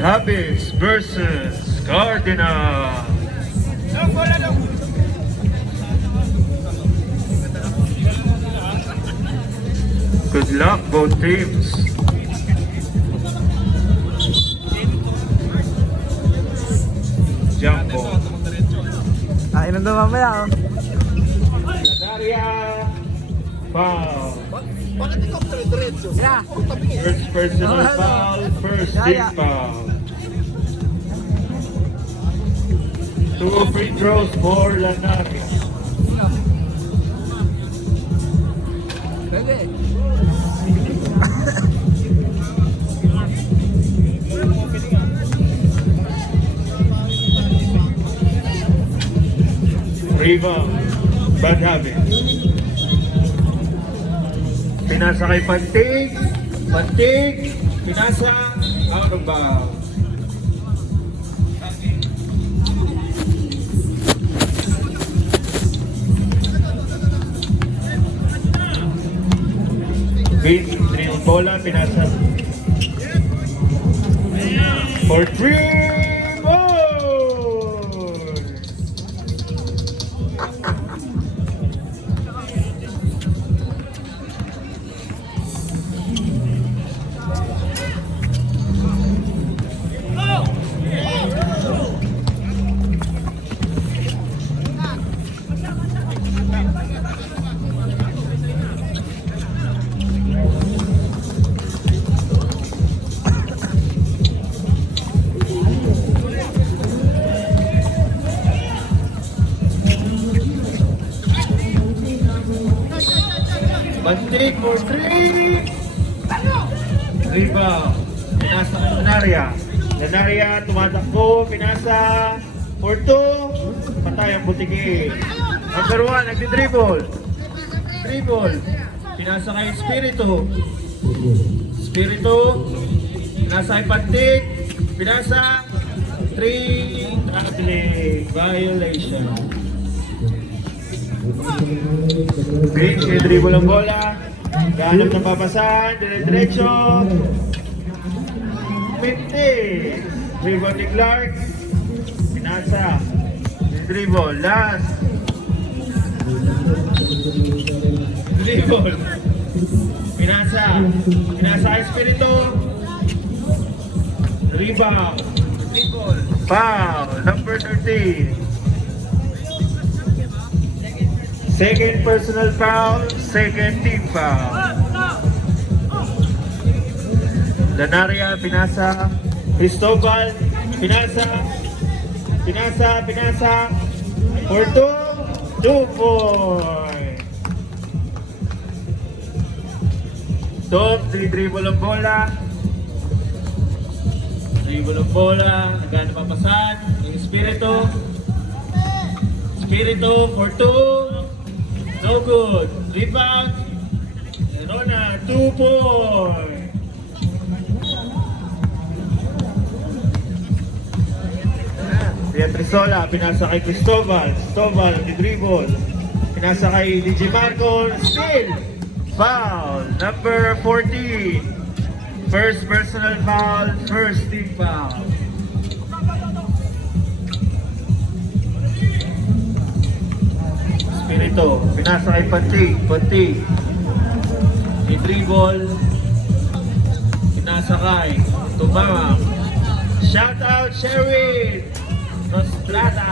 Habits versus Cardinal. Good luck both teams. Jumbo. Inom na mamaya, oh. Lanaria. Foul. Bakit ikaw dire-diretso? Yeah. First personal foul. First team foul. 2 free throws for Lanaria. Pwede. Rebound. Bad habit. Pinasa kay Pantig. Pantig. Pinasa. Out of bounds. Beat. Trin bola. Pinasa. For 3 more. Pantig for 3. Rebound. Pinasa kay Lanaria. Lanaria tumatakbo. Pinasa for 2. Patay ang butiki. Number 1, nagdi-dribble. Dribble. Pinasa kay Espiritu. Espiritu. Pinasa kay Pantig. Pinasa. 3. Traveling. Violation. Green, siya dribble ang bola. Gahanap ng papasan. Dire-diretso. 50. Dribble ni Clark. Pinasa. Dribble. Last. Dribble. Pinasa. Pinasa Espiritu. Rebound. Dribble. Foul. Number 13. Second personal foul, second team foul. Lanaria, pinasa. Cristobal, pinasa. Pinasa, pinasa. For 2 points. Top, dribble ang bola. Dribble ang bola. Nagana papasan. Yung Espiritu. Espiritu for 2. No good. Rebound. Rona, 2 points. Pietrisola, pinasa kay Cristobal. Cristobal, di-dribble. Pinasa kay DJ Marco. Still. Foul. Number 14. First personal foul. First team foul. Espiritu, pinasa kay Pantig. Pantig. I-dribble. Pinasa kay Tumama. Shout out Sherwin Nostrada.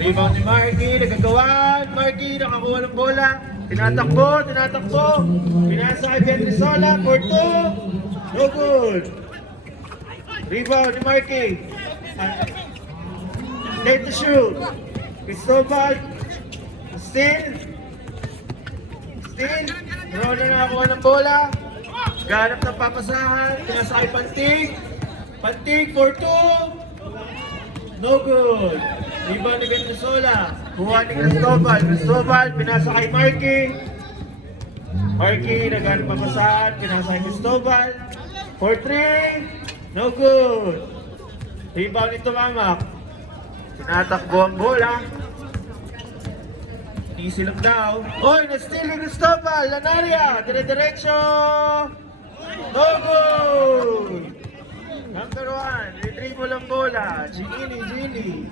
Rebound ni Marky. Nagagawan. Marky nakakuha ng bola. Tinatakbo. Tinatakbo. Pinasa kay Pietrisola. For 2. No good. Rebound ni Marky. Late to shoot. Cristobal. Still. Rona nakakuha ng bola. Ganap ng papasahan. Pinasa kay Pantig. Pantig for 2. No good. Iba ni Pietrisola. Kuha ni Cristobal. Cristobal. Pinasa kay Marky. Marky. Naganap papasahan. Pinasa kay Cristobal. For 3. No good. Rebound ni Tumamak. Tinatakbo ang bola. Isilap daw. Oy, na-steal ni Cristobal. Lanaria. Dire-diretso. No good. Number number 1. Retrieval ang bola. Gini.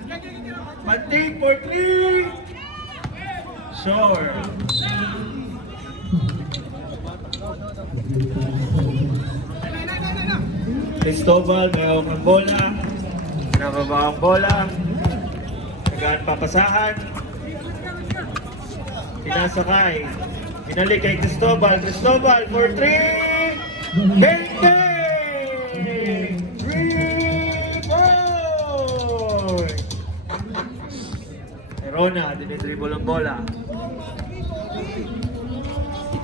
Pantig for 3. Short. Cristobal, may hawak ng bola. Nababa ang bola. Nagaan papasahan. Pinasakay. Pinalik kay Cristobal. Cristobal for 3. Bente! 3 points! Rona, dinidribble ang bola.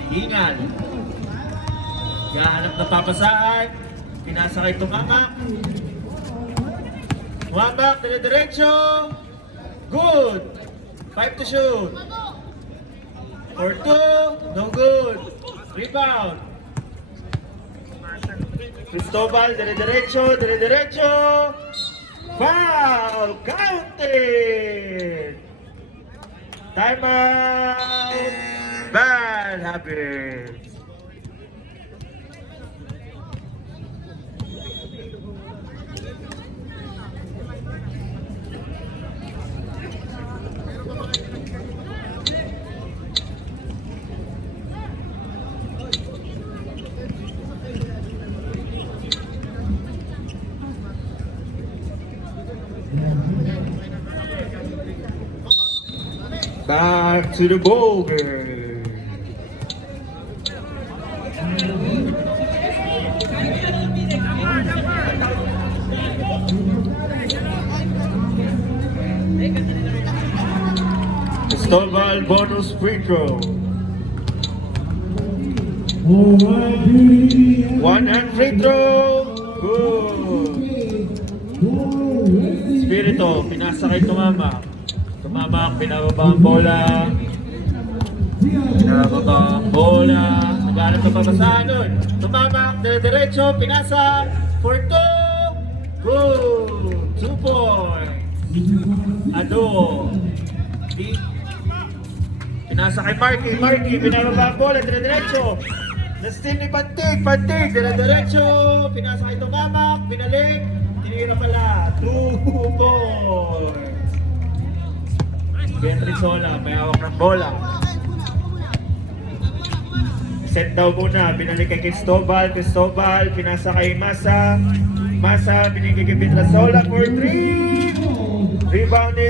Hinihingal. Gahanap na papasahan. Pinasakay tumamak. Tumamak, dire-diretso. Good! 5 to shoot. For 2, no good. Rebound. Cristobal, dire-diretso. Foul! Counted! Timeout! Bad habits. Back to the ball game. Cristobal bonus free throw. 1 hand free throw. Good. Spirito, pinasakay tumama. Tumamak, pinababa ang bola. Naghanap na papasahan nun. Tumamak, dire-diretso, pinasa. For 2. Good. 2 points. Ado. Pinasa kay Marky, pinababa ang bola, dire-diretso. Nastin ni Pantig, dire-diretso. Pinasa kay Tumamak, pinalik. Tinira pala. 2 points. Henry Sola, may hawak ng bola. Set daw muna, binalik kay Cristobal, pinasa kay Masa, binigay kay Pietrasola for 3. Rebound ni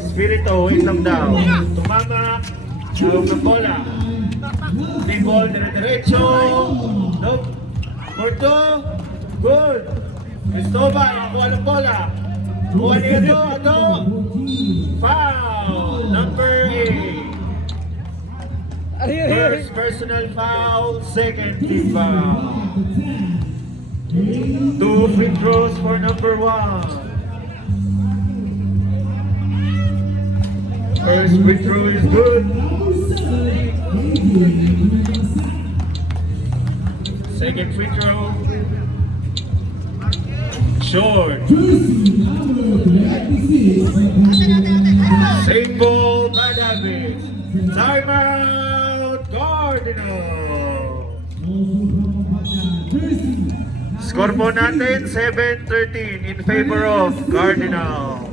Spirito, wait lang daw. Tumama, hawak ng bola. D-ball, dire-diretso. No, for 2. Good. Cristobal, nakuha ng bola. Kuha niya ito. Foul, number 8. First personal foul, second team foul. 2 free throws for number 1. First free throw is good. Second free throw. Short. Same ball, bad habits. Timeout, Cardinal. Score po natin, 7-13 in favor of Cardinal.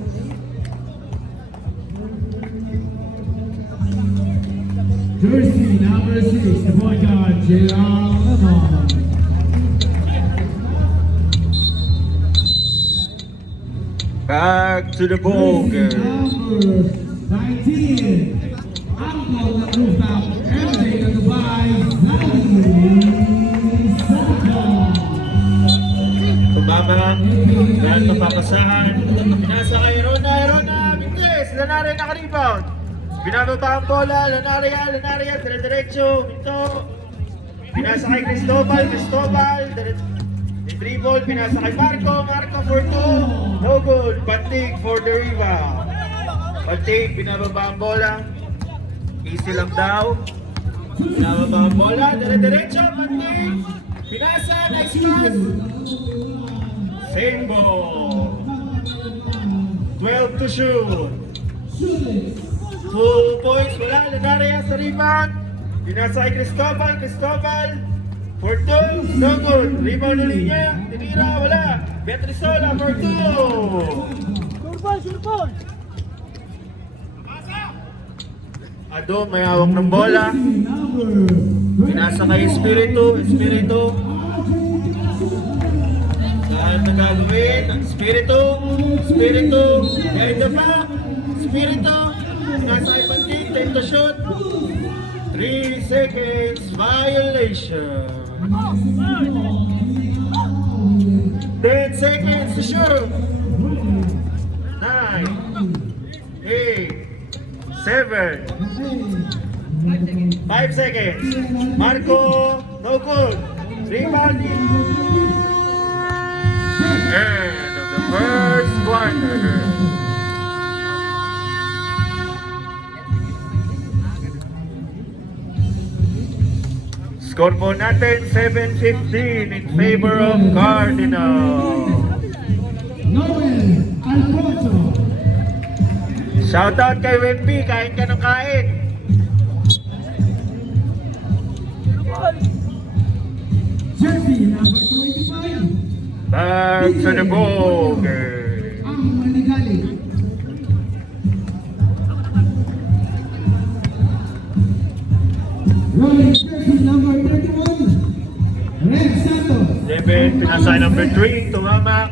Jersey number 6, the point guard, Gerald Lamont. Back to the ball game. Number 19, Uncle ng rooftop, everything of the wise, Tumama, yan papasahan. Pinasa kay Rona, Mintes, Lanare naka-rebound. Binababa ang bola, Lanaria, dire-diretso, Minto. Pinasa kay Cristobal, dribble, pinasa kay Marco for 2. No good, Pantig for the rebound. Pantig, binababa ang bola. Easy lang daw. Binababa ang bola, dire-diretso, Pantig. Pinasa, nice pass. Same ball. 12 to shoot. 2 points, wala. Lanaria sa rebound. Pinasa kay Cristobal. For 2, no good. Rebound ulit niya. Tinira, wala. Beatrice Sola for 2. Ado, may hawak ng bola. Pinasa kay Espiritu. Saan na gagawin? Espiritu. Behind the back. Espiritu. Pinasa kay Pantig. Time to shoot. 3 seconds. Violation. 10 seconds to shoot. 9, 8, 7, 5 seconds. Marco, no good. Rebounding. End of the first quarter. Score po natin 7-15 in favor of Cardinal. Noel Alfonso. Shoutout kay Wemby, kain ka ng kain. Jersey number 25. Back to the ball game. Ang Manigali. Rolling jersey number 31. Red Santos. 7, pinasa number 3, tumama.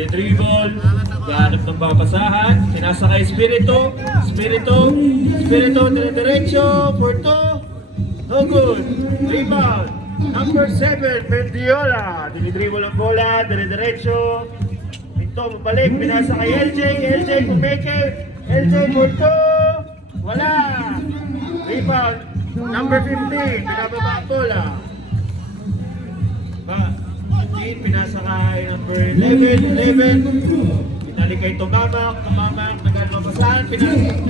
Dribble, gahanap ng babasahan. Pinasa kay Espiritu, dire-diretso, for 2. No good. Rebound. Number 7, Mendiola. Dinidribble ang bola, dire-diretso. Pinto, mabalik, pinasa kay LJ kumeke. LJ for 2. Wala. Rebound. Number 15, pinababa ang bola. Pinasa kay number 11. Pinalik kay Tumamak, nagkakapasahan.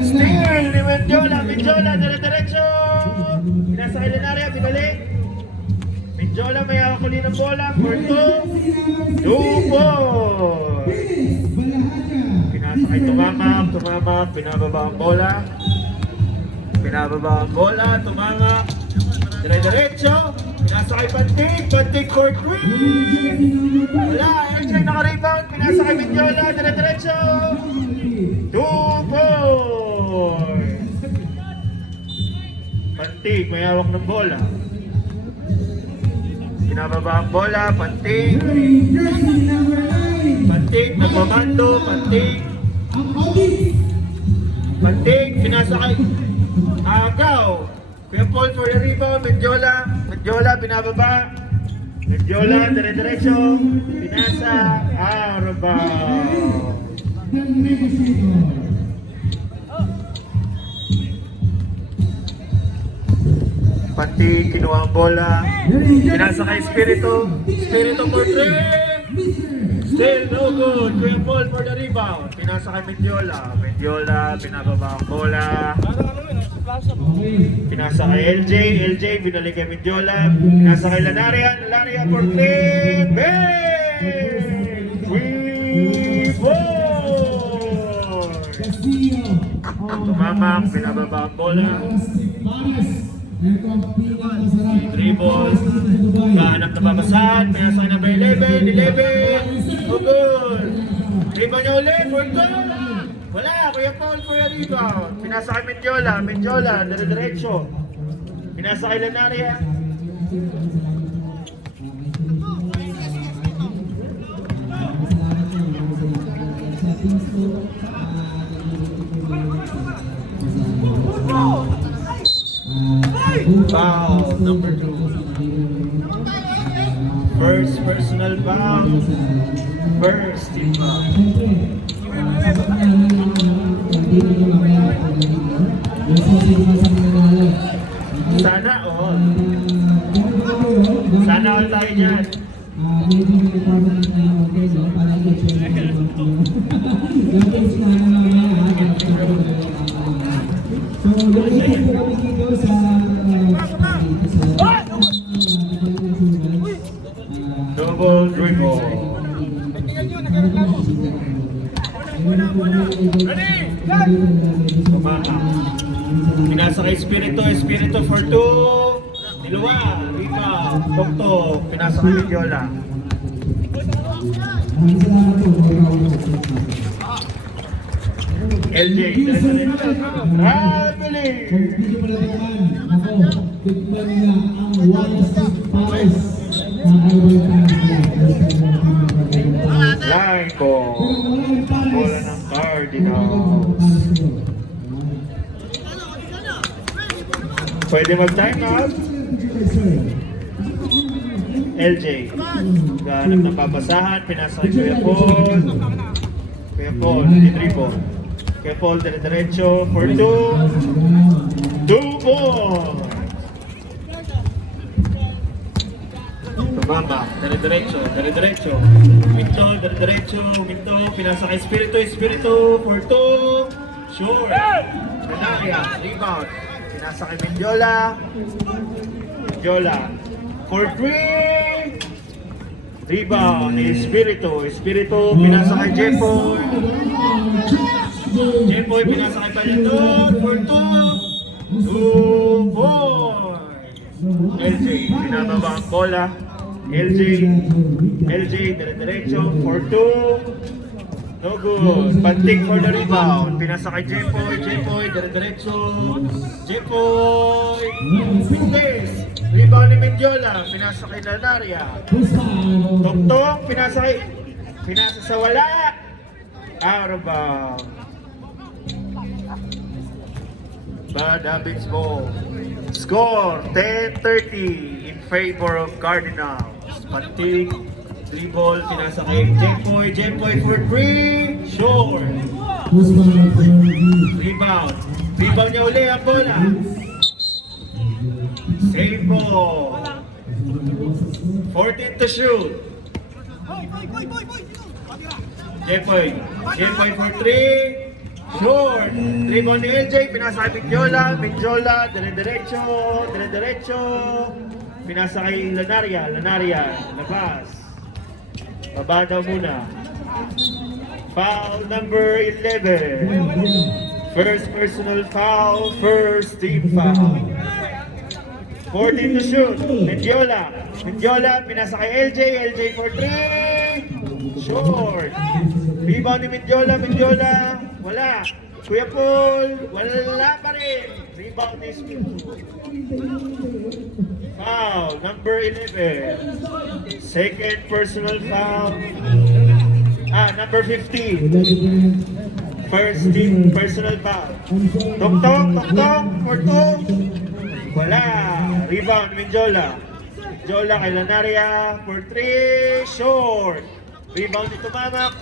Steal ni Mendiola, dire-diretso. Pinasa kay Lenaria, pinalik. Mendiola may hawak ulit ng bola for 2. 2 points. Pinasa kay Tumamak, pinababa ang bola. Tumamak. Dire-diretso. Pinasa kay Pantig for 3. Wala, LJ naka-rebound. Pinasa kay Mendiola, dire-diretso. 2 points. Pantig, may hawak ng bola. Pinababa ang bola, Pantig, nagmamando, Pantig, pinasa kay Agaw. Kuya Paul for the rebound, Mendiola, pinababa. Mendiola, dire-diretso. Pinasa, rebound. Pantig, kinuha ang bola. Pinasa kay Espiritu for 3. Still no good. Kuya Paul for the rebound. Pinasa kay Mendiola, pinababa ang bola. Pinasa kay LJ, binalik kay Mendiola. Pinasa kay Lanaria for 3. Bang! 3 points! Tumamak, pinababa ang bola. Dribble, kahanap na babasahan, pinasa kay number 11. Oh good. Rebound niya ulit, for 2. Wala, Kuya Paul for a rebound. Pinasa kay Mendiola, dire-diretso. Pinasa kay Lanaria. Foul, number 2. First personal foul. First team foul. Sana all. Sana all tayo dyan. Double dribble. Tumama. Pinasa kay Espiritu for 2. Di Ilua, rebound, Toktok, pinasa kay Mediola. LJ, diretso. Traveling! Hindi mo natikman. Ako, tikman niya ang one stick pares. Kakaiwaltan sila. Line ball. Bola ng Cardinals. Pwede mag-time out. LJ. Ganap ng papasahan. Pinasa kay Kuya Paul. Kuya Paul, dribble. Kuya Paul, diretso for 2. 2 ball. Tumama, diretso. Minto, pinasa kay Espiritu for 2. Sure. Canaya, rebound. Pinasa kay Mendiola for 3. Rebound ni Espiritu, pinasa kay Jepoy. Jepoy, pinasa kay Palyador for 2. 2 points. LJ, pinababa ang bola. LJ, diretso for 2. No good. Pantik for the rebound. Pinasa kay Jepoy, diretso. Jepoy, Pintes. Rebound ni Mendiola. Pinasa kay Lanaria. Toktok, pinasa sa wala. Out of bounds. Bad habits ball. Score 10-30 in favor of Cardinals. Pantig, dribble, pinasa kay Jepoy for 3. Short. Rebound niya uli ang bola. Save ball. 14 to shoot. Jepoy for 3. Short. Rebound ni LJ, pinasa kay Mendiola, diretso. Pinasa kay Lanaria, labas. Baba daw muna. Foul number 11. First personal foul, first team foul. 14 to shoot. Mendiola, pinasa kay LJ for 3. Short. Rebound ni Mendiola, wala. Kuya Paul, wala pa rin. Rebound ni Smith. Foul, number 11. Second personal foul. Number 15. First team personal foul. Toktok for 2. Wala. Rebound, Mendiola kay Lanaria for 3. Short. Rebound ni Tumamak,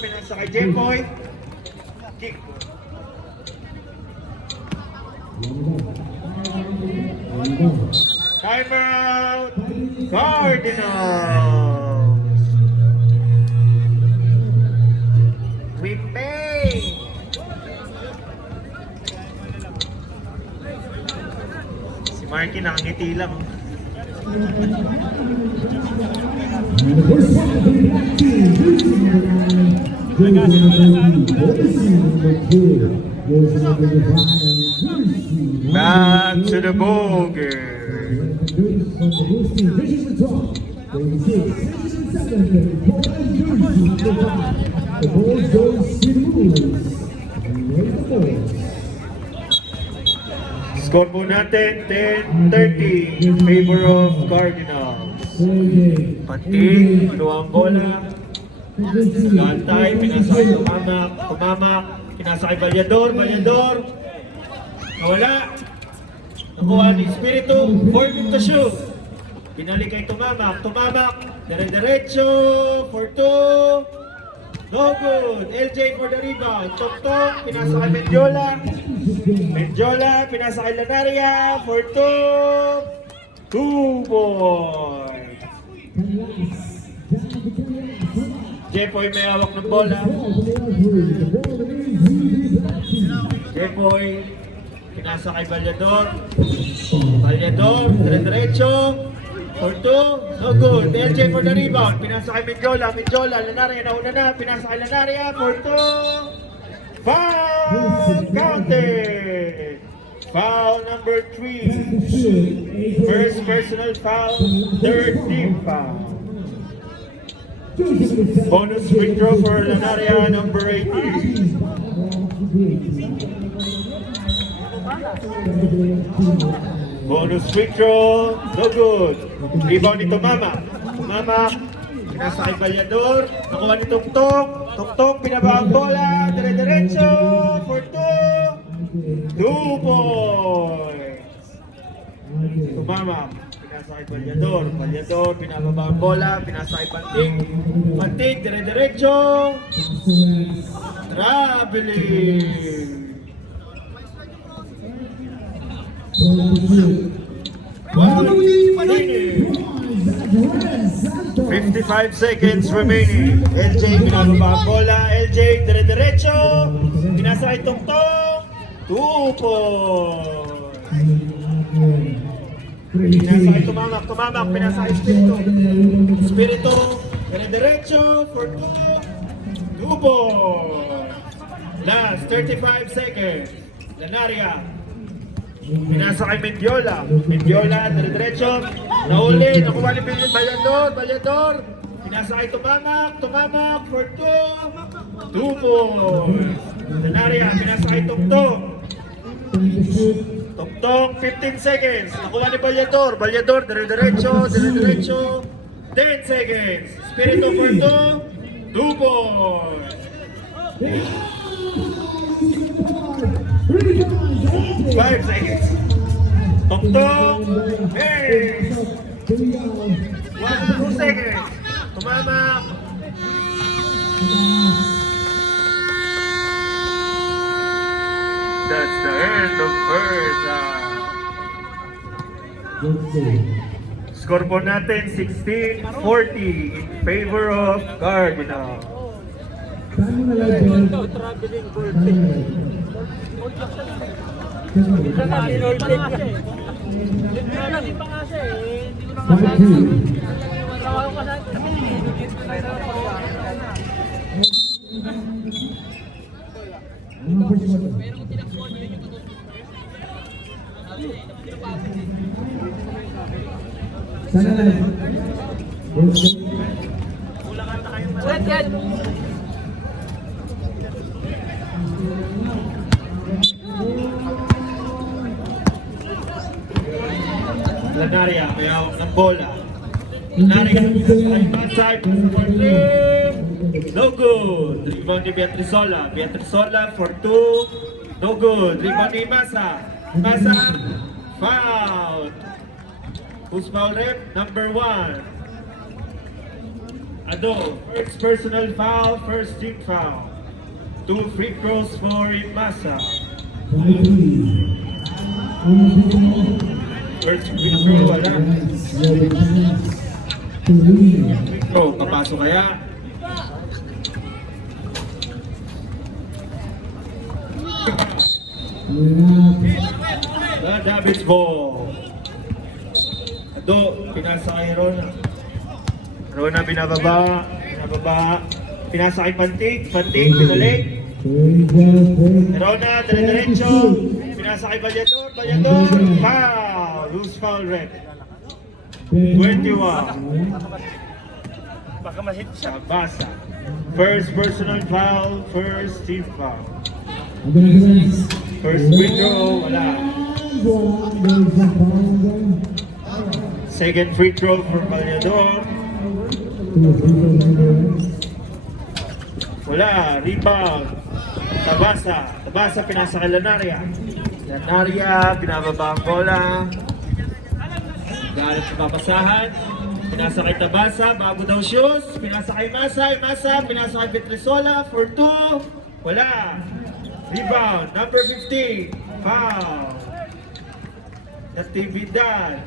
pinasa kay Jepoy. Kick. Timeout, Cardinals. We pay. Si Marky nakangiti lang. Back to the Boger. Score po natin 10-30 in favor of Cardinals. Pantig, kinuha ang bola. Gantay, pinasa kay Tumamak, pinasa kay Balyador. Nawala. Nakuha ni Espiritu, 14 to shoot. Binalik kay Tumamak, diretso for 2. No good. LJ for the rebound. Toktok, pinasa kay Mendiola, pinasa kay Lanaria for 2. 2 points. Jepoy may hawak ng bola. Jepoy, pinasa kay Balyador, diretso for 2. No good. LJ for the rebound. Pinasa kay Mendiola, Lanaria, nauna na. Pinasa kay Lanaria for 2. Foul counted. Foul number 3. First personal foul, third team foul. Bonus free throw for Lanaria number 18. Bonus free throw, no good. Rebound ni Tumama. Tumama, pinasa kay Balyador. Nakuha ni Tuktok. Tuktok, pinaba ang bola. Dire-diretso for 2. 2 points. Tumama, pinasa kay Balyador. Balyador, pinababa ang bola. Pinasa kay Pantig. Pantig, dire-diretso. Traveling. 55 seconds remaining. LJ pinababa ang bola. LJ dire-diretso. Pinasa kay Tongtong. 2 points. Pinasa kay Tumamak. Tumamak. Pinasa kay Espiritu. Espiritu dire-diretso for 2. 2 points. Last 35 seconds. Lanaria. Pinasa kay Mendiola. Mendiola, dire-diretso. Nahuli, nakuha ni Balyador. Balyador. Pinasa kay Tumamak. Tumamak for 2. 2 points. Lanaria, pinasa kay Tongtong. Tongtong, 15 seconds. Nakuha ni Balyador. Balyador, dire-diretso. Dire-diretso. 10 seconds. Espiritu for 2. 2 points. 5 seconds. Tongtong. Hey. 2 seconds. Tumamak. That's the end of first half. Score po natin 16-40 in favor of Cardinal. Lanaria, may hawak ng bola. Lanaria, ay backside, no good. Rebound ni Beatrizola. Beatrizola for 2. No good. Rebound ni Masa. Masa, foul. Who's foul rep? Number 1. Ado, first personal foul, first team foul. 2 free throws for Masa. First free throw, wala. Free throw, papasok kaya? David's ball. Ado, pinasa kay Rona. Rona binababa. Pinasa kay Pantig. Pantig, pinalik. Rona, dire-diretso. Pinasa kay Balyador. Balyador, foul. Who's foul rep? 21. Baka ma-hit siya. Basa. First personal foul, first team foul. First free throw, wala. Second free throw for Balyador. Wala, rebound. Tabasa pinasa kay Lanaria. Lanaria, binababa ang bola. Galit sa papasahan. Pinasa kay Tabasa, bago daw shoes. Pinasa kay Masa, pinasa kay Beatrizola for 2. Wala. Rebound, number 15. Foul. Natividad.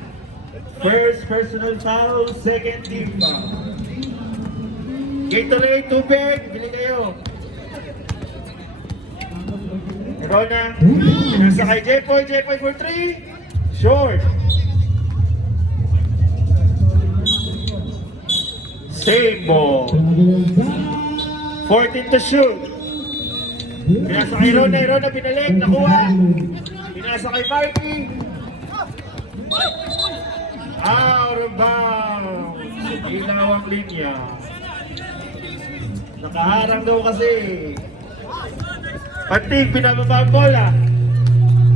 First personal foul, second team foul. Gatorade, tubig, bili kayo. Rona, pinasa kay Jepoy for 3. Short. Same ball. 14 to shoot. Pinasa kay Rona, binalik, nakuha. pinasa kay Marky. Out of bounds. Ilaw ang linya. Nakaharang daw kasi. Pantig, pinababa ang bola.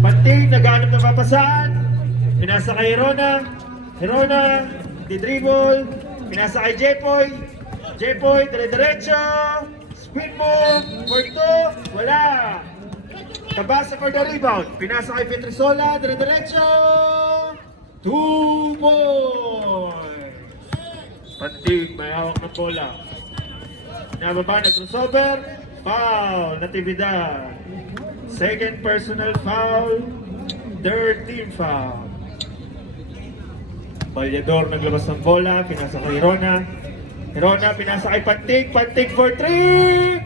Pantig, naghanap ng papasaan. Pinasa kay Herona. Herona, di-dribble. Pinasa kay Jepoy. Jepoy, dire-diretso. Spin move. For two. Wala. Tabasa for the rebound. Pinasa kay Petrisola. Dire-diretso. 2 points. Pantig, may hawak ng bola. Nababa, nag-crossover. Foul, Natividad. Second personal foul. Third team foul. Balyador naglabas ng bola. Pinasa kay Herona. Herona, pinasa kay Pantig. Pantig for 3.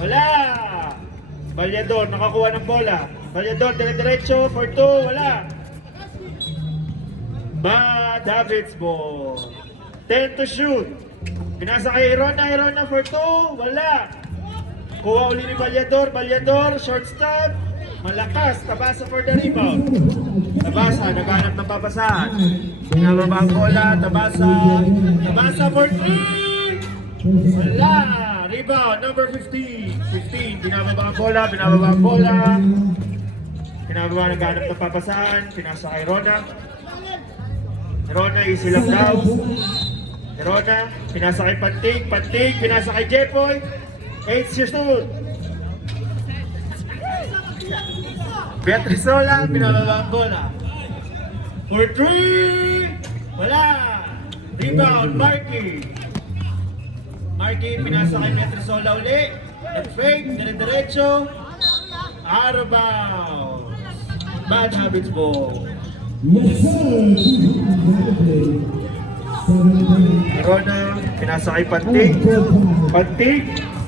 Wala. Balyador, nakakuha ng bola. Balyador, dire-diretso for 2. Wala. David's ball. 10 to shoot. Pinasa kay Herona. Herona for 2. Wala. Kuha uli ni Balyador. Balyador, short stop. Malakas. Tabasa for the rebound. Tabasa, naghanap ng papasahan. Pinababa ang bola. Tabasa. Tabasa for 3. Wala. Rebound, number 15. 15. Pinababa ang bola. Pinababa ang bola. Pinababa, naghanap ng papasahan. Pinasa kay Herona. Herona, easy lang daw. Herona, pinasa kay Pantig. Pantig, pinasa kay Jepoy. 8 years old. Petrisola, pinababa ang bola. For 3. Wala. Rebound, Marky. Marky, pinasa kay Petrisola uli. Nag-fake, dire-diretso. Out of bounds. Bad habits ball. Yes, sir. Herona, pinasa kay Pantig. Pantig,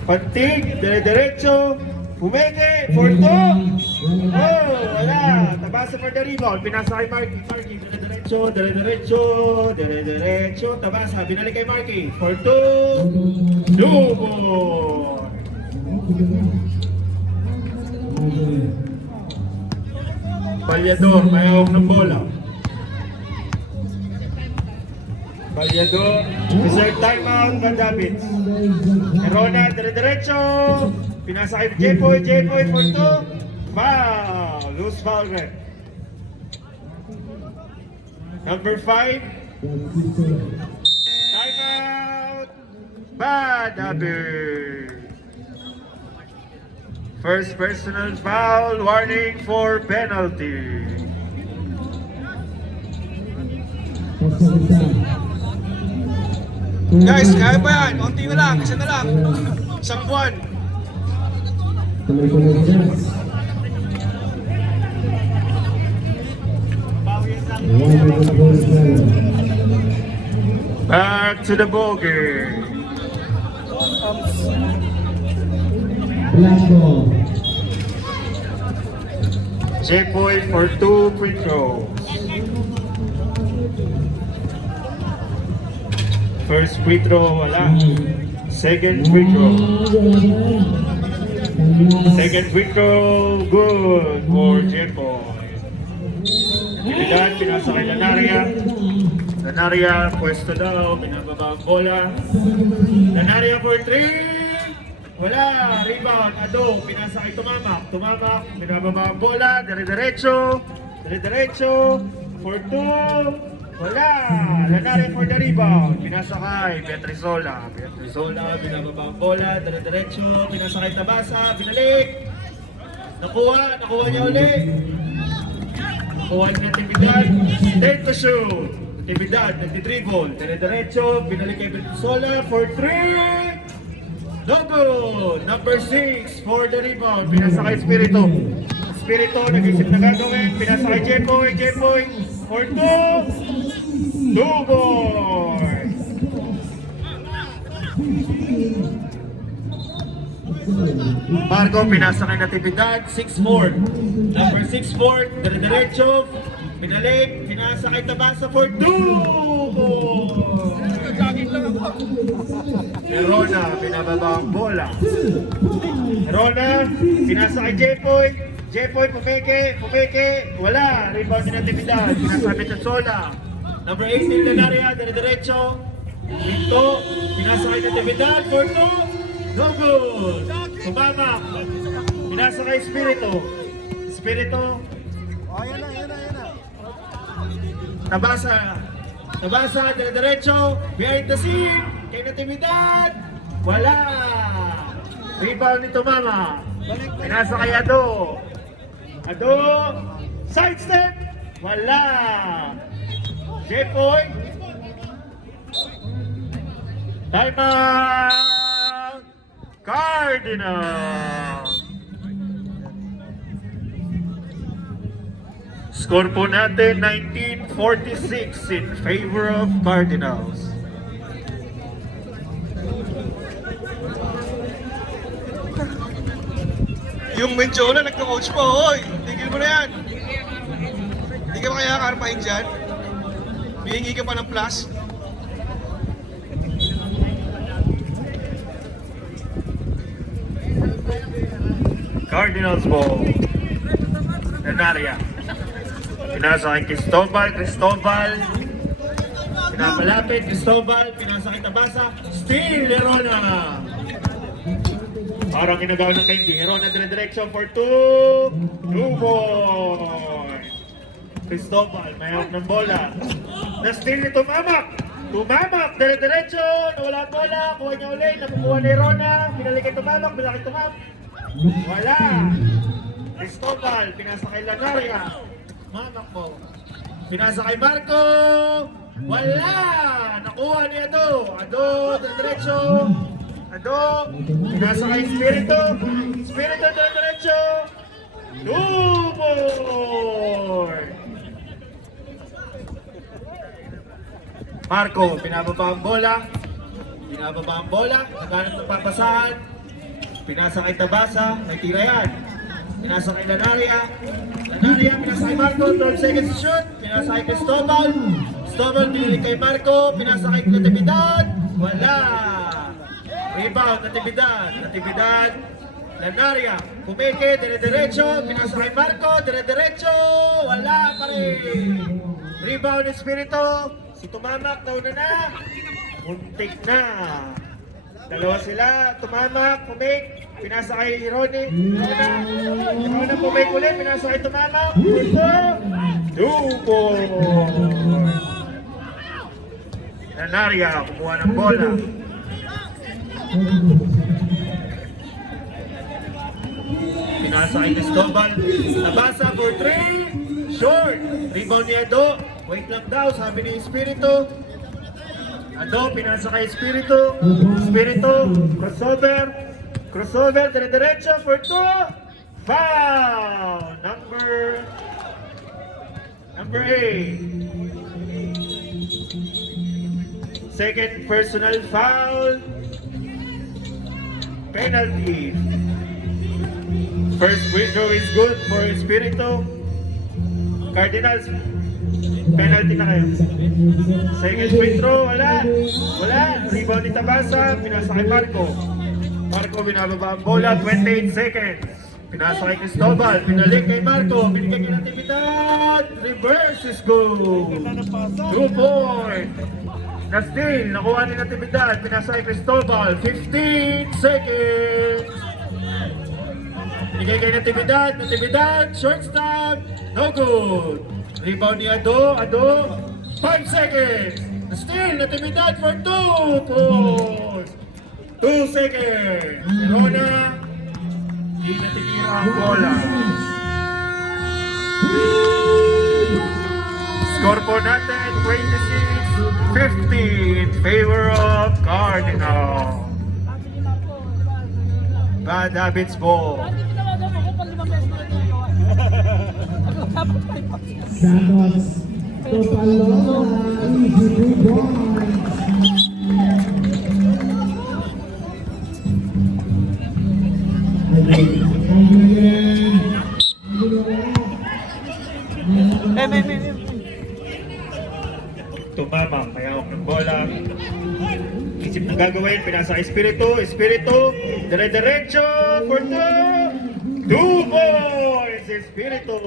Pantig, dire-diretso. Pumeke, for 2. Oh, wala. Tabasa for the rebound. Pinasa kay Marky. Marky, dire-diretso, dire-diretso, dire-diretso. Tabasa, binalik kay Marky. For 2. Double. Balyador, may hawak ng bola. Balyador, reserve timeout, Bad Habits. Herona, dire-diretso. Pinasa kay Jepoy, Jepoy for 2. Foul, loose foul red. Number 5. Timeout, Bad Habits. First personal foul, warning for penalty. Guys, kaya pa yan. Konti na lang. Isa na lang. Isang buwan. Back to the ball game. Black ball. Jepoy for 2 free throws. First free throw, wala. Second free throw. Second free throw, good for Jepoy. Natividad, pinasa kay Lanaria. Lanaria, pwesto daw, pinababa ang bola. Lanaria for 3. Wala, rebound, Ado, pinasa kay Tumamak. Tumamak, pinababa ang bola, dire-diretso. Dire-diretso, for 2. Wala, Lanaria for the rebound. Pinasa kay Petrisola. Petrisola, pinababa ang bola, dire-diretso. Pinasa kay Tabasa, binalik. Nakuha niya ulit. Nakuha niya Natividad. 10 to shoot. Natividad, nagdi-dribble. Dire-diretso, binalik kay Petrisola for 3. No good! Number 6 for the rebound. Pinasa kay Espirito. Espirito, nag-isip na gagawin. Pinasa kay Jepoy. Jepoy for 2. Two boys! Marco, pinasa kay Natividad. 6-4. Number 6-4. Dire-diretso. Pinalik. Pinasa kay Tabasa for 2. Herona, pinababa ang bola. Herona, pinasa kay Jepoy. Jepoy, pumeke, wala. Rebound ni Natividad, pinasabit sa Sola. Number 18, Lenaria, dire-diretso. Pinto, pinasakay Natividad, for 2. No good. Sumama. Pinasakay Espiritu. Espiritu. Oh, yan na. Tabasa, dire-diretso. Behind the scene, kay Natividad. Wala. Rebound ni Tumama. Pinasakay Ado. Ado, sidestep, wala. Jepoy. Time out. Cardinal. Score po natin 1946 in favor of Cardinals. Yung Menchola, nagka-coach pa, hoy! Tigil mo na yan! Hindi ka ba kaya karpahin dyan? Bihingi ka pa ng plus? Cardinals ball. Lenaria. Pinasa kay Cristobal. Pinapalapit, Cristobal. Pinasa kay Tabasa. Steal, Herona. Parang ginagawa ng Candy. Herona dire-diretso for 2. 2 points. Cristobal, may hawak ng bola. Na-steal ni Tumamak. Tumamak, dire-diretso. Nawala ang bola. Kuha niya ulit. Nakukuha ni Herona. Pinalik kay Tumamak. Pinalik kay Tumamak. Wala. Cristobal, pinasa kay Lanaria. Mamak mo. Pinasa kay Marco. Wala. Nakuha ni Ado. Ado, diretso. Ado, pinasa kay Espiritu. Espiritu, diretso. 2 points. Marco, pinababa ang bola. Naghanap ng papasahan. Pinasa kay Tabasa, may tira yan. Pinasa kay Lanaria, pinasa kay Marco, 12 seconds to shoot. Pinasa kay Cristobal, pinili kay Marco, pinasa kay Natividad, wala. Rebound, Natividad, Lanaria, pumeke, dire-diretso, pinasa kay Marco, dire-diretso, wala pa rin. Rebound, Espiritu, si Tumamak, nauna na, muntik na. Dalawa sila, Tumamak, pumake, pinasa kay Hirone, Hirone pumake ulit, pinasa kay Tumamak, 2 points. Lanaria, kumuha ng bola. Pinasa kay Cristobal, Tabasa for 3, short, rebound ni Ado, wait lang daw, sabi ni Espiritu. Ado, pinasa kay Espiritu, crossover, dire-diretso for 2, foul, number 8, second personal foul, penalty, first free throw is good for Espiritu, Cardinals, penalty na kayo. Second free throw, wala. Rebound ni Tabasa, pinasa kay Marco. Binababa ang bola, 28 seconds. Pinasa kay Cristobal, pinalik kay Marco, binigay kay Natividad. Reverse is good. 2 points. Na-steal, nakuha ni Natividad, pinasa kay Cristobal, 15 seconds. Binigay kay Natividad, short stop, no good. Rebound ni Ado, 5 seconds. Still, Natividad for 2 points. 2 seconds. Herona, di natinira ang bola. Score po natin, 26-50 in favor of Cardinal. Bad habits ball. Santos, Topalona, easy 3 points. Tumama, kaya ako ng bola. Isip na gagawin, pinasa kay Espiritu, dire-diretso for 2 points. Espiritu.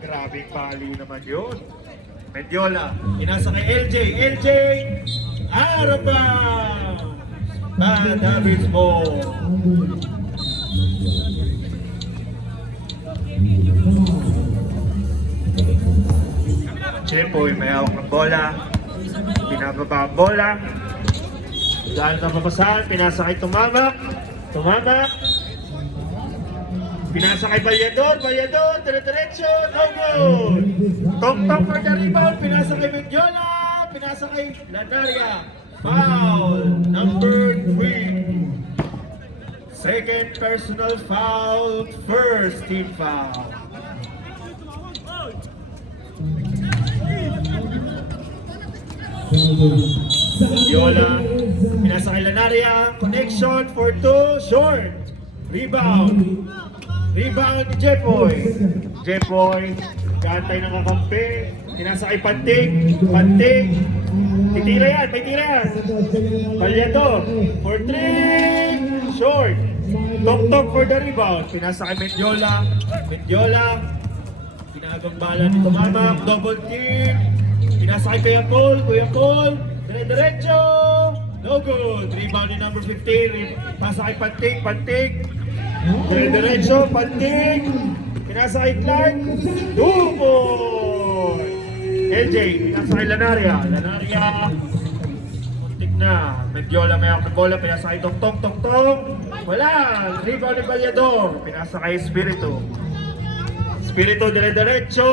Grabing pali naman yun. Mendiola, inasa kay LJ. LJ, Araba! Bad habits mo. Chepoy, may hawak ng bola. Pinababa ang bola. Dahil na papasahan, pinasa kay Tumamak. Tumamak. Pinasa kay Balyador. Balyador, dire-diretso. No good. Tong-tong for the rebound. Pinasa kay Mendiola. Pinasa kay Lanaria. Foul. Number 3. Second personal foul. First team foul. Mendiola. Pinasa kay Lanaria. Connection for 2. Short. Rebound. Rebound ni Jepoy. Jepoy. Gantay ng kakampi. Pinasa kay Pantig. Pantig. Titira yan. May tira yan. Balyador. For 3. Short. Tok-tok for the rebound. Pinasa kay Mendiola. Mendiola. Pinagang bala ni Tumamak. Double team. Pinasa kay Kuya Paul. Kuya Paul. Dire-diretso. No good. Rebound ni number 15. Pasa kay Pantig. Pantig. Dire-diretso. Pantig. Pinasa kay Clark. Duboy. LJ. Pinasa kay Lanaria. Lanaria. Muntik na. Mendiola may ako ng bola. Pinasa kay Tong-tong. Tong-tong. Wala. Rebound ni Balyador. Pinasa kay Espiritu. Espiritu. Dire-diretso.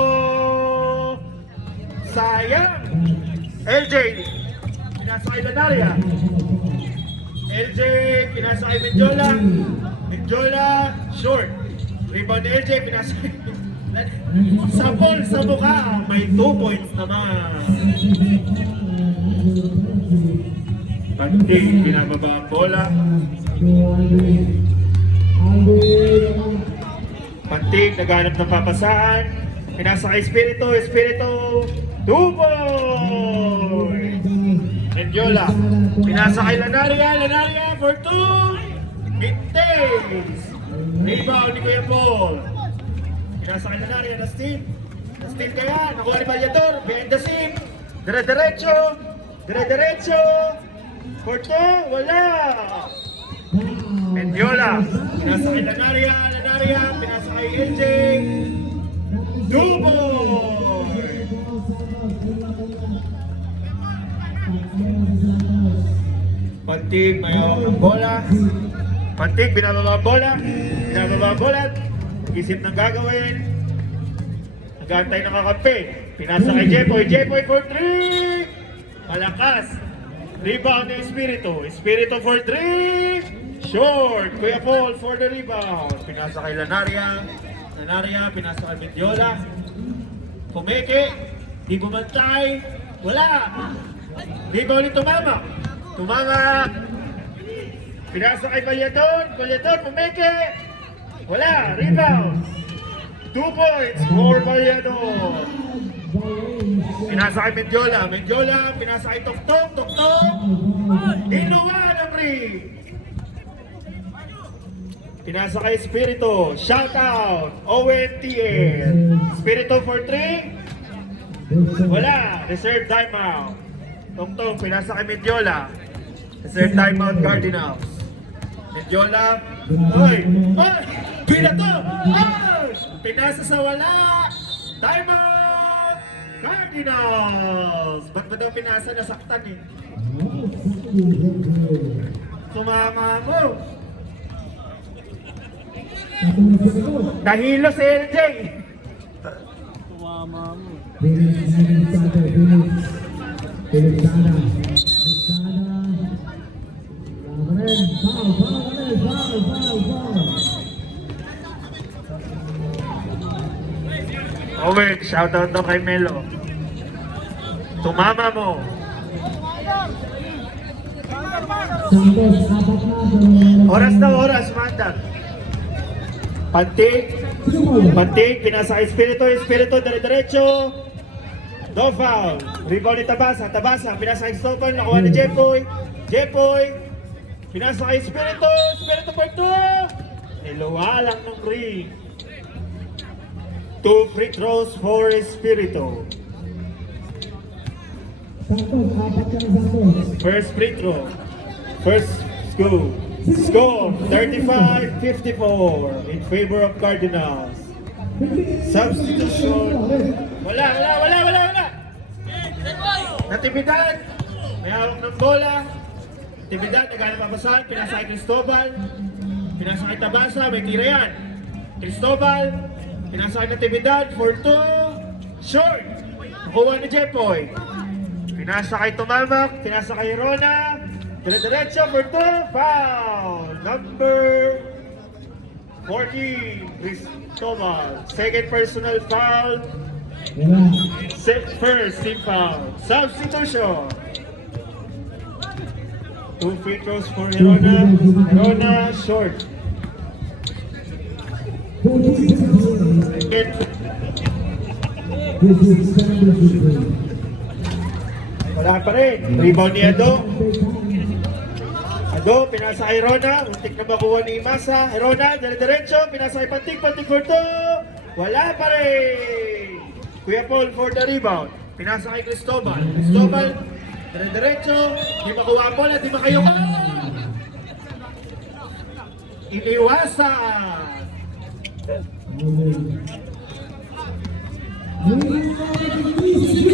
Sayang. LJ. Pinasa kay Lanaria. LJ. Pinasa kay Mendiola. Mendiola. Short. Rebound ni LJ. Pinasa kay sa ball sa mukha. May 2 points naman. Pantig. Pinababa ang bola. Pantig. Naghanap ng papasahan. Pinasa kay Espiritu. Espiritu. Duboy. Mendiola. Pinasa kay Lanaria. Lanaria for 2. It takes. Rebound ni Kuya Paul. Pinasa kay Lanaria. Na-steal. Na-steal kaya. Nakuha ni Balyador. Behind the seam. Dire-diretso. Dire-diretso. For 2. Wala. Mendiola. Pinasa kay Lanaria. Lanaria. Pinasa kay LJ. Duboy. Pantig, may hawak ng bola. Pantig, binababa ang bola. Binababa ang bola. Nag-isip ng gagawin. Nag-aantay ng kakampi. Pinasa kay Jepoy. Jepoy for 3. Malakas. Rebound ni Espiritu. Espiritu for 3. Short. Kuya Paul for the rebound. Pinasa kay Lanaria. Lanaria, pinasa kay Mendiola. Pumeke. Di bumantay. Wala. Rebound ni Tumamak. Tumamak. Pinasa kay Balyador. Balyador, pumeke. Wala. Rebound. 2 points for Balyador. Pinasa kay Mendiola. Mendiola, pinasa kay Toktok. Toktok. Inuwa ng ring. Pinasa kay Espiritu. Shout out. ONTN. Espiritu for 3. Wala. Reserve timeout. Toktok, pinasa kay Mendiola. Reserve timeout Cardinals. Mendiola. Oy! Oy! Pinato! Oy! Pinasa sa wala! Timeout! Cardinals! Ba't ba daw pinasa? Nasaktan eh. Sumama mo. Nahilo si LJ. Owen, shoutout daw kay Melo. Tumama mo. Oras na oras, Mandag. Pantig. Pantig, pinasa kay Espiritu. Espiritu, dire-diretso. No foul. Rebound ni Tabasa. Tabasa, pinasa kay Stopon. Nakuha ni Jepoy. Jepoy. Pinasa kay Espiritu. Espiritu for 2. Niluwa lang ng ring. 2 free throws for Espiritu. Santos, apat ka na Santos. First free throw. First score. Score 35-54 in favor of Cardinals. Substitution. Wala. Natividad. May hawak ng bola. Natividad, naghanap papasahan. Pinasa kay Cristobal. Pinasa kay Tabasa. May tira yan. Cristobal. Pinasa kay Natividad. 4-2. Short. Nakuha ni Jepoy. Pinasa kay Tumamak. Pinasa kay Rona. Dire-diretso for 2. Foul. Number 14. Cristobal. Second personal foul. Wala. First team foul. Substitution. 2 free throws for Herona. Herona short. Second. Wala pa rin. Rebound ni Ado. Ado, pinasa kay Herona. Untik na makuha ni Masa. Herona, dire-diretso. Pinasa kay Pantik. Pantik for 2. Wala pa rin. Kuya Paul for the rebound. Pinasa kay Cristobal. Cristobal, dire-diretso. Di makuha ang bola. Di makayo ka. Iniwasan.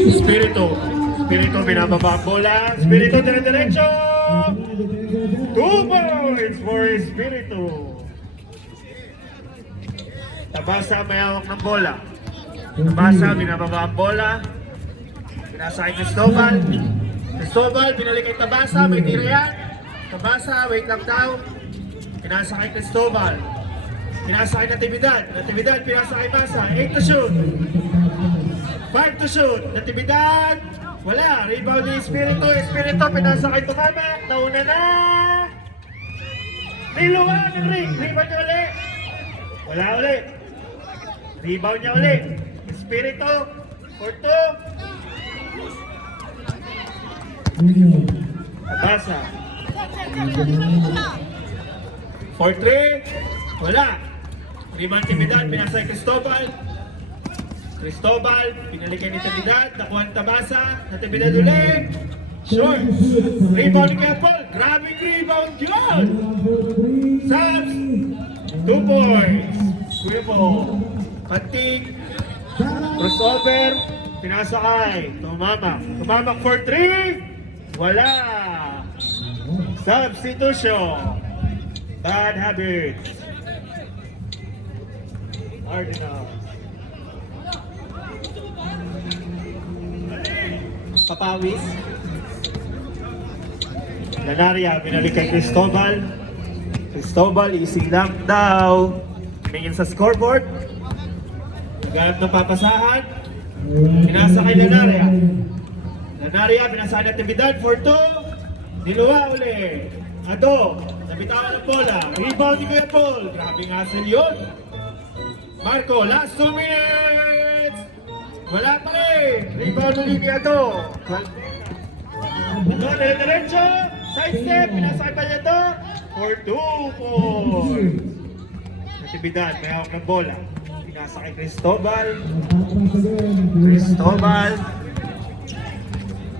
Espiritu. Espiritu binababa ang bola. Espiritu dire-diretso. 2 points for Espiritu. Tabasa may hawak ng bola. Tabasa binababa ang bola. Pinasa kay Cristobal. Cristobal binalik kay Tabasa. May tira yan. Tabasa, wait lang daw. Pinasa kay Cristobal. Pinasa kay Natividad. Natividad, pinasa kay Masa. 8 to shoot. 5 to shoot. Natividad. Wala. Rebound ni Espiritu. Espiritu, pinasa kay Tumamak. Nauna na. Niluwa ng ring. Rebound niya ulit. Wala ulit. Rebound niya ulit. Espiritu. For 2. Tabasa. For 3. Wala. Rebound Natividad. Pinasa kay Cristobal. Cristobal. Pinalikan ni Natividad. Nakuha ni Tabasa. Natividad ulit. Short. Rebound ni Kuya Paul. Grabing rebound yun. Subs. 2 points. Kuya Paul. Pantig. Crossover. Pinasa kay Tumamak. Tumamak for 3. Wala. Substitution. Bad habits. Cardinals. Papawis. Lanaria, binalik kay Cristobal. Cristobal, easy lang daw. Tingin sa scoreboard. Naghanap ng papasahan. Pinasa kay Lanaria. Lanaria, pinasa kay Natividad for 2. Diluwa uli. Ado, nabitawan ng bola. Rebound ni Kuya Paul. Grabing hustle yun. Marco, last 2 minutes. Wala pa rin. Rebound ulit ni Ado. Ado, dire-diretso. Side step, pinasakay pa niya ito. For 2 points. Natividad, may hawak ng bola. Pinasakay Cristobal.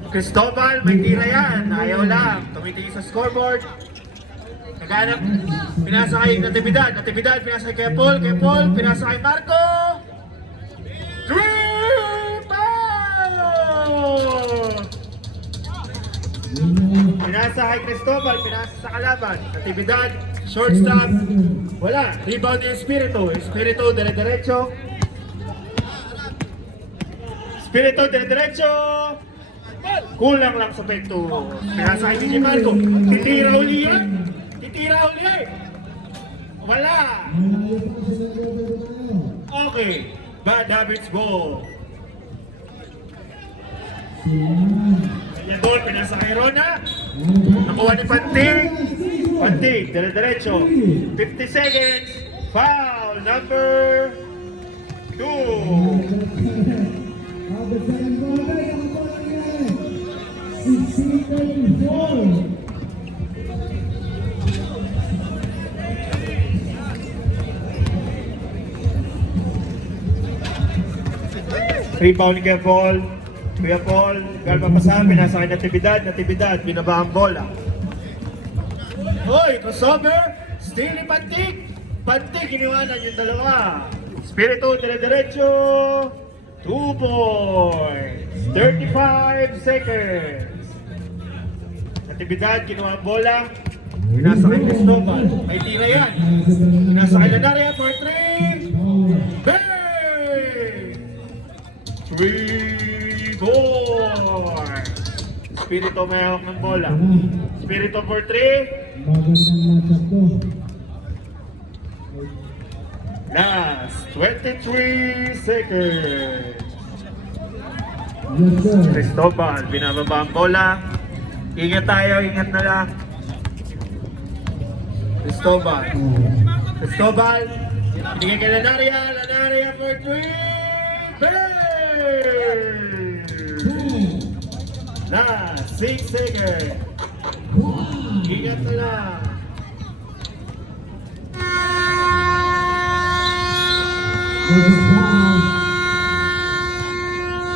Cristobal, may tira yan. Ayaw lang. Tumitingin sa scoreboard. Naghanap. Pinasakay Natividad. Natividad, pinasakay kay Paul. Kay Paul, pinasakay Marco. 3 points! Pinasa kay Cristobal, pinasa sa kalaban. Natividad, shortstop. Wala. Rebound ni Espiritu. Espiritu, dire-diretso. Espiritu, dire-diretso. Kulang lang sa pekto. Pinasa kay DJ Marco. Titira uli yan. Titira uli. Wala. Okay. Bad habits ball. Kanya doon, pinasa kay Rona. Nakuha ni Pantig. Pantig, dire-diretso. 50 seconds. Foul number 2. Rebound ni Kuya Paul. Kuya Paul, gal papasahan, pinasa kay Natividad, binaba ang bola. Hoy, crossover, steal ni Pantik. Pantik, iniwanan yung dalawa. Spirito, dire-diretso. 2 points. 35 seconds. Natividad, kinuha ang bola. Pinasa kay Cristobal. May tira yan. Pinasa kay Lanaria for 3. Bang! 3 points. Spirito may hawak ng bola. Spirito for 3. Magandang matchup to. Last 23 seconds. Yes, sir. Cristobal, binababa ang bola. Ingat tayo, ingat na lang. Cristobal, binigay kay Lanaria for 3. Bang! Last 6 seconds. Ingat na lang. There's a foul.